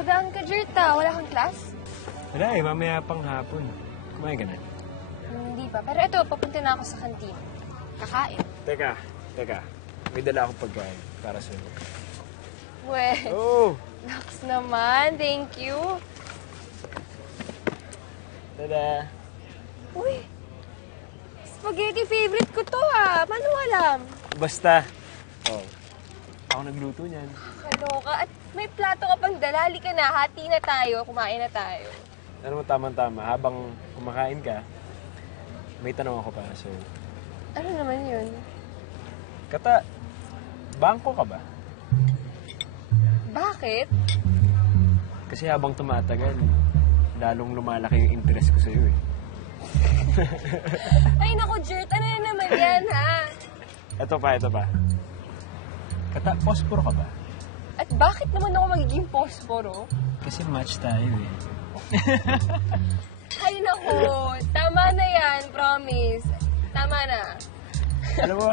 Padaan ka, Jerta. Wala kang class? Wala eh, mamaya pang hapon. Kumain ka na? Hindi pa. Pero ito, papunta na ako sa kantin. Kakain. Teka. May dala akong pagkain para sa'yo. Weh. Oh! Naks naman. Thank you. Tada! Uy. Spaghetti favorite ko to ah. Paano mo alam? Basta. Oh. Ako nagluto niyan. Kaloka. At may plato ka pang dala. Halika na. Hati na tayo. Kumain na tayo. Ano mo, tama-tama. Habang kumakain ka, may tanong ako para sa'yo. Ano naman yun? Kata, bangko ka ba? Bakit? Kasi habang tumatagal, lalong lumalaki yung interest ko sa'yo eh. Ay naku, Jert. Ano na naman yan, ha? Ito pa. Kata, posporo ka ba? At bakit naman ako magiging posporo? Kasi match tayo eh. Ay naku. Tama na yan, promise. Tama na. Alam mo,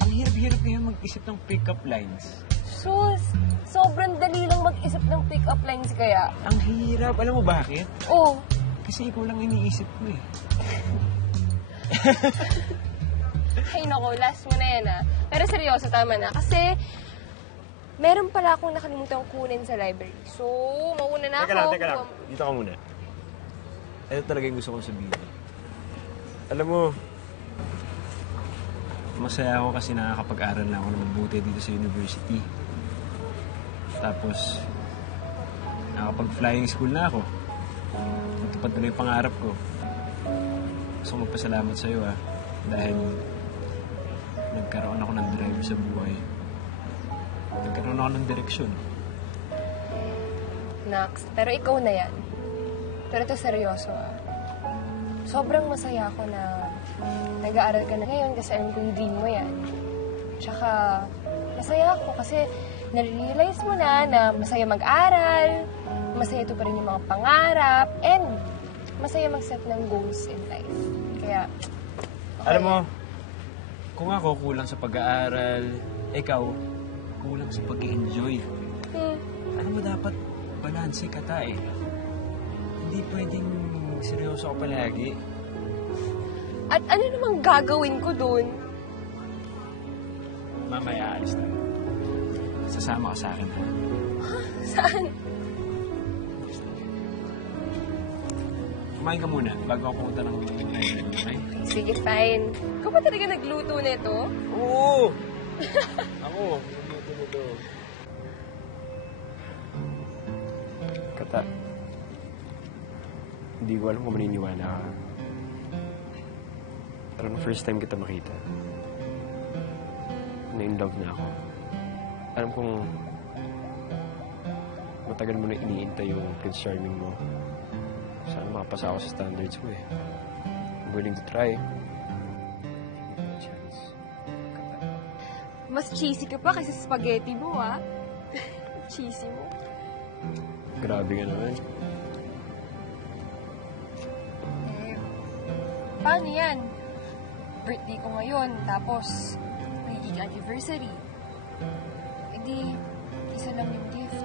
ang hirap-hirap ngayon mag-isip ng pick-up lines. Sus, sobrang dali lang mag-isip ng pick-up lines kaya. Ang hirap. Alam mo bakit? Oh. Kasi ikaw lang iniisip ko eh. Ay naku, last mo na yan ha. Pero seryoso, tama na. Kasi, meron pala akong nakalimutan kunin sa library. So, mauna na ako. Teka lang. Dito ka muna. Ito talaga yung gusto kong sabihin. Alam mo, masaya ako kasi nakakapag-aral na ako na mabuti dito sa university. Tapos, nakapag-flying school na ako. Natupad na yung pangarap ko. Gusto kong magpasalamat sa'yo dahil nagkaroon ako ng drive sa buhay. Nagkaroon ako ng direksyon. Nax, pero ikaw na yan. Pero ito seryoso Sobrang masaya ako na nag-aaral ka na ngayon kasi alam ko yung dream mo yan. Tsaka, masaya ako kasi na-realize mo na masaya mag-aral, masaya ito pa rin yung mga pangarap, and masaya mag-set ng goals in life. Kaya, okay. Alam mo, kung ako kulang sa pag-aaral, ikaw, kulang sa pag-enjoy. Alam mo, dapat balanse ka tayo. Hindi pwedeng seryoso ka palagi. At ano namang gagawin ko dun? Mamaya, alis na. Sasama ka sa akin, ha? Saan? Kumain ka muna bago ako pumunta ng library, okay? Sige, fine. Ikaw ba talaga nagluto nito? Oo! Ako, nagluto nito. Kata, hindi ko alam kung maniniwala ka. Pero nung first time kita makita, na-in-love na ako. Alam kong matagal mo na iniintay yung Prince Charming mo. Sana makapasa ako sa standards mo eh. I'm willing to try. Give me a chance. Kata. Mas cheesy ka pa kasi sa spaghetti mo, Cheesy mo. Grabe ka naman. Eh, paano yan? Birthday ko ngayon, tapos magiging anniversary. E di, isa lang yung gift.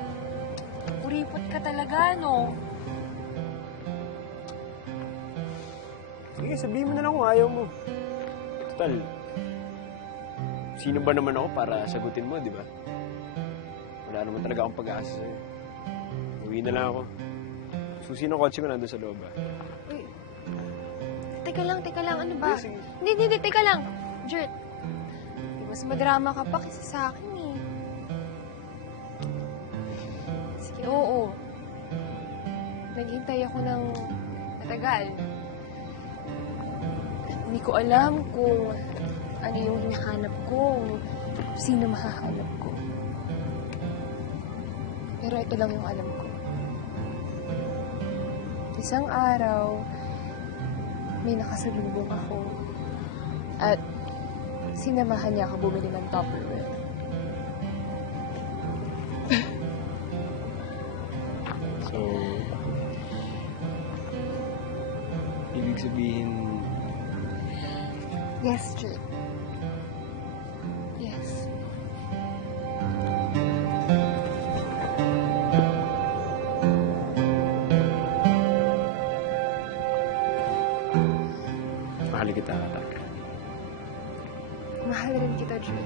Kuripot ka talaga, no? Sige, sabihin mo na lang kung ayaw mo. Total, sino ba naman ako para sagutin mo, di ba? Wala naman talaga akong pag-aasa sa'yo. Uwi na lang ako. Susi ng kotse ko nandun sa loob, Uy, teka lang, ano ba? Sige. Hindi, teka lang. Jert, mas madrama ka pa kasi sa akin, eh. Sige, oo. Naghintay ako ng matagal. Hindi ko alam kung ano yung hinahanap ko, sino mahahanap ko. Pero ito lang yung alam ko. Isang araw, may nakasalubong ako. At sinamahan niya ako bumili ng Tupperware. So, ibig sabihin, Yes, Jert. Yes. Mahal kita, Kata. Mahal rin kita, Jun.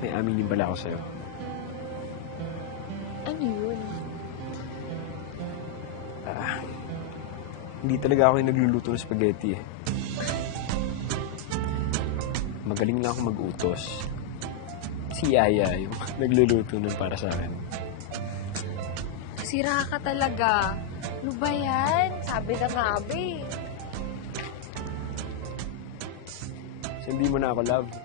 May aminin pala ako sa'yo. Ano yun? Hindi talaga ako yung nagluluto ng spaghetti eh. Magaling lang ako mag-utos. Si Yaya yung nagluluto nun para sa akin. Sira ka talaga. Ano ba yan? Sabi na nga, be. So, hindi mo na ako love.